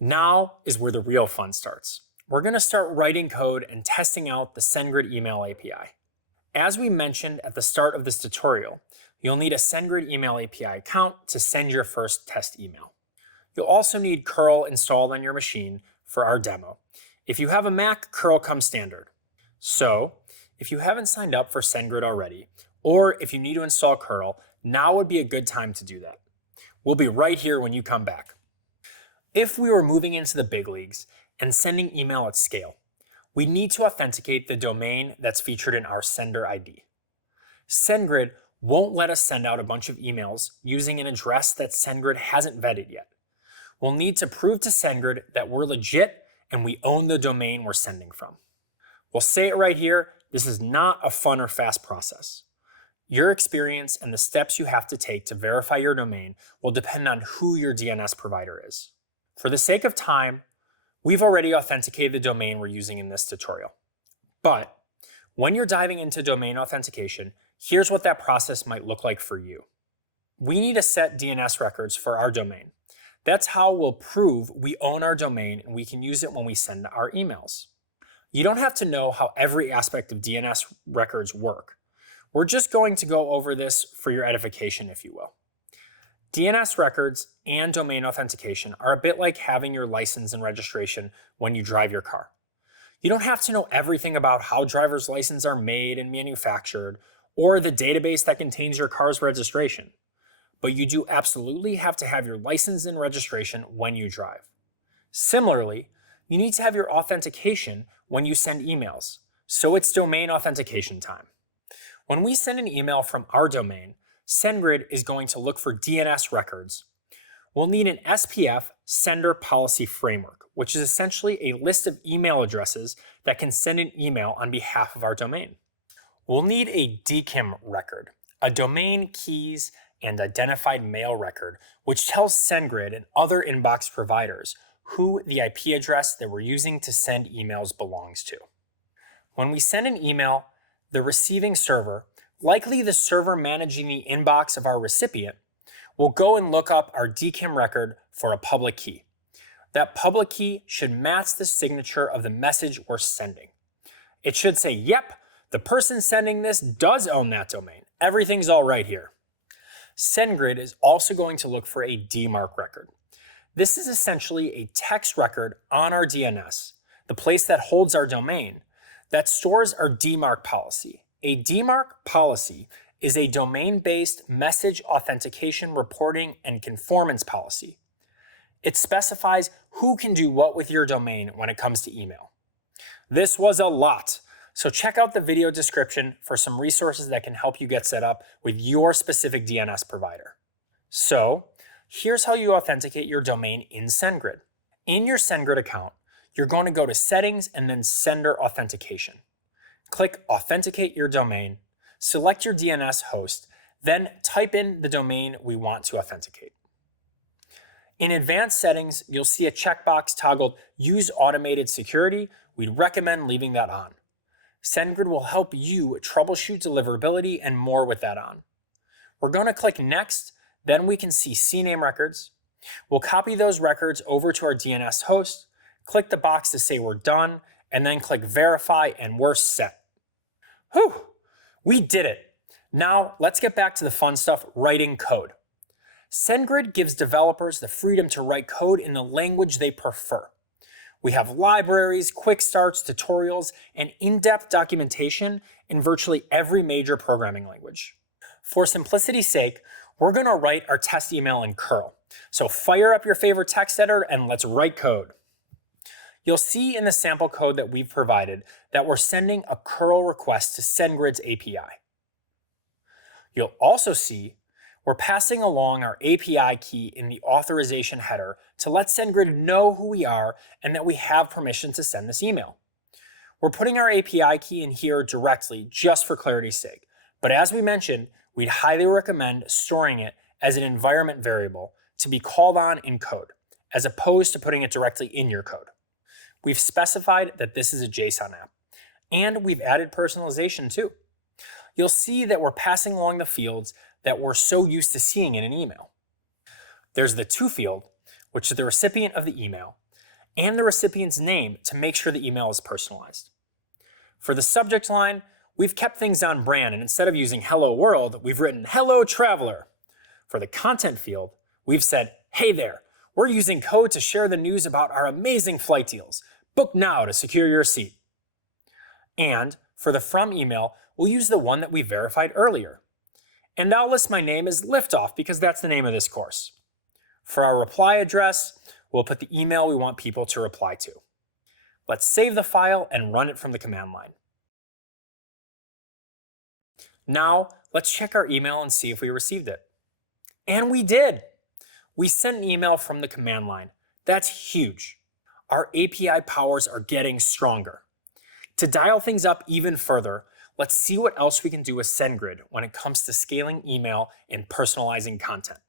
Now is where the real fun starts. We're going to start writing code and testing out the SendGrid email API. As we mentioned at the start of this tutorial, you'll need a SendGrid email API account to send your first test email. You'll also need curl installed on your machine for our demo. If you have a Mac, curl comes standard. So, if you haven't signed up for SendGrid already, or if you need to install curl, now would be a good time to do that. We'll be right here when you come back. If we were moving into the big leagues and sending email at scale, we need to authenticate the domain that's featured in our sender ID. SendGrid won't let us send out a bunch of emails using an address that SendGrid hasn't vetted yet. We'll need to prove to SendGrid that we're legit and we own the domain we're sending from. We'll say it right here, this is not a fun or fast process. Your experience and the steps you have to take to verify your domain will depend on who your DNS provider is. For the sake of time, we've already authenticated the domain we're using in this tutorial. But when you're diving into domain authentication, here's what that process might look like for you. We need to set DNS records for our domain. That's how we'll prove we own our domain and we can use it when we send our emails. You don't have to know how every aspect of DNS records work. We're just going to go over this for your edification, if you will. DNS records and domain authentication are a bit like having your license and registration when you drive your car. You don't have to know everything about how driver's licenses are made and manufactured, or the database that contains your car's registration. But you do absolutely have to have your license and registration when you drive. Similarly, you need to have your authentication when you send emails, so it's domain authentication time. When we send an email from our domain, SendGrid is going to look for DNS records. We'll need an SPF sender policy framework, which is essentially a list of email addresses that can send an email on behalf of our domain. We'll need a DKIM record, a domain keys and identified mail record, which tells SendGrid and other inbox providers who the IP address that we're using to send emails belongs to. When we send an email, the receiving server, likely the server managing the inbox of our recipient, will go and look up our DKIM record for a public key. That public key should match the signature of the message we're sending. It should say, yep, the person sending this does own that domain. Everything's all right here. SendGrid is also going to look for a DMARC record. This is essentially a text record on our DNS, the place that holds our domain, that stores our DMARC policy. A DMARC policy is a domain-based message authentication reporting and conformance policy. It specifies who can do what with your domain when it comes to email. This was a lot, so check out the video description for some resources that can help you get set up with your specific DNS provider. So, here's how you authenticate your domain in SendGrid. In your SendGrid account, you're going to go to Settings and then Sender Authentication. Click Authenticate your domain, select your DNS host, then type in the domain we want to authenticate. In Advanced Settings, you'll see a checkbox toggled Use Automated Security. We'd recommend leaving that on. SendGrid will help you troubleshoot deliverability and more with that on. We're going to click Next, then we can see CNAME records. We'll copy those records over to our DNS host, click the box to say we're done, and then click Verify and we're set. Whew, we did it. Now let's get back to the fun stuff, writing code. SendGrid gives developers the freedom to write code in the language they prefer. We have libraries, quick starts, tutorials, and in-depth documentation in virtually every major programming language. For simplicity's sake, we're going to write our test email in curl. So fire up your favorite text editor and let's write code. You'll see in the sample code that we've provided that we're sending a curl request to SendGrid's API. You'll also see we're passing along our API key in the authorization header to let SendGrid know who we are and that we have permission to send this email. We're putting our API key in here directly just for clarity's sake, but as we mentioned, we'd highly recommend storing it as an environment variable to be called on in code, as opposed to putting it directly in your code. We've specified that this is a JSON app, and we've added personalization too. You'll see that we're passing along the fields that we're so used to seeing in an email. There's the To field, which is the recipient of the email, and the recipient's name to make sure the email is personalized. For the subject line, we've kept things on brand, and instead of using Hello World, we've written Hello Traveler. For the content field, we've said, hey there, we're using code to share the news about our amazing flight deals. Book now to secure your seat. And for the from email, we'll use the one that we verified earlier. And I'll list my name as Liftoff because that's the name of this course. For our reply address, we'll put the email we want people to reply to. Let's save the file and run it from the command line. Now, let's check our email and see if we received it. And we did! We sent an email from the command line. That's huge. Our API powers are getting stronger. To dial things up even further, let's see what else we can do with SendGrid when it comes to scaling email and personalizing content.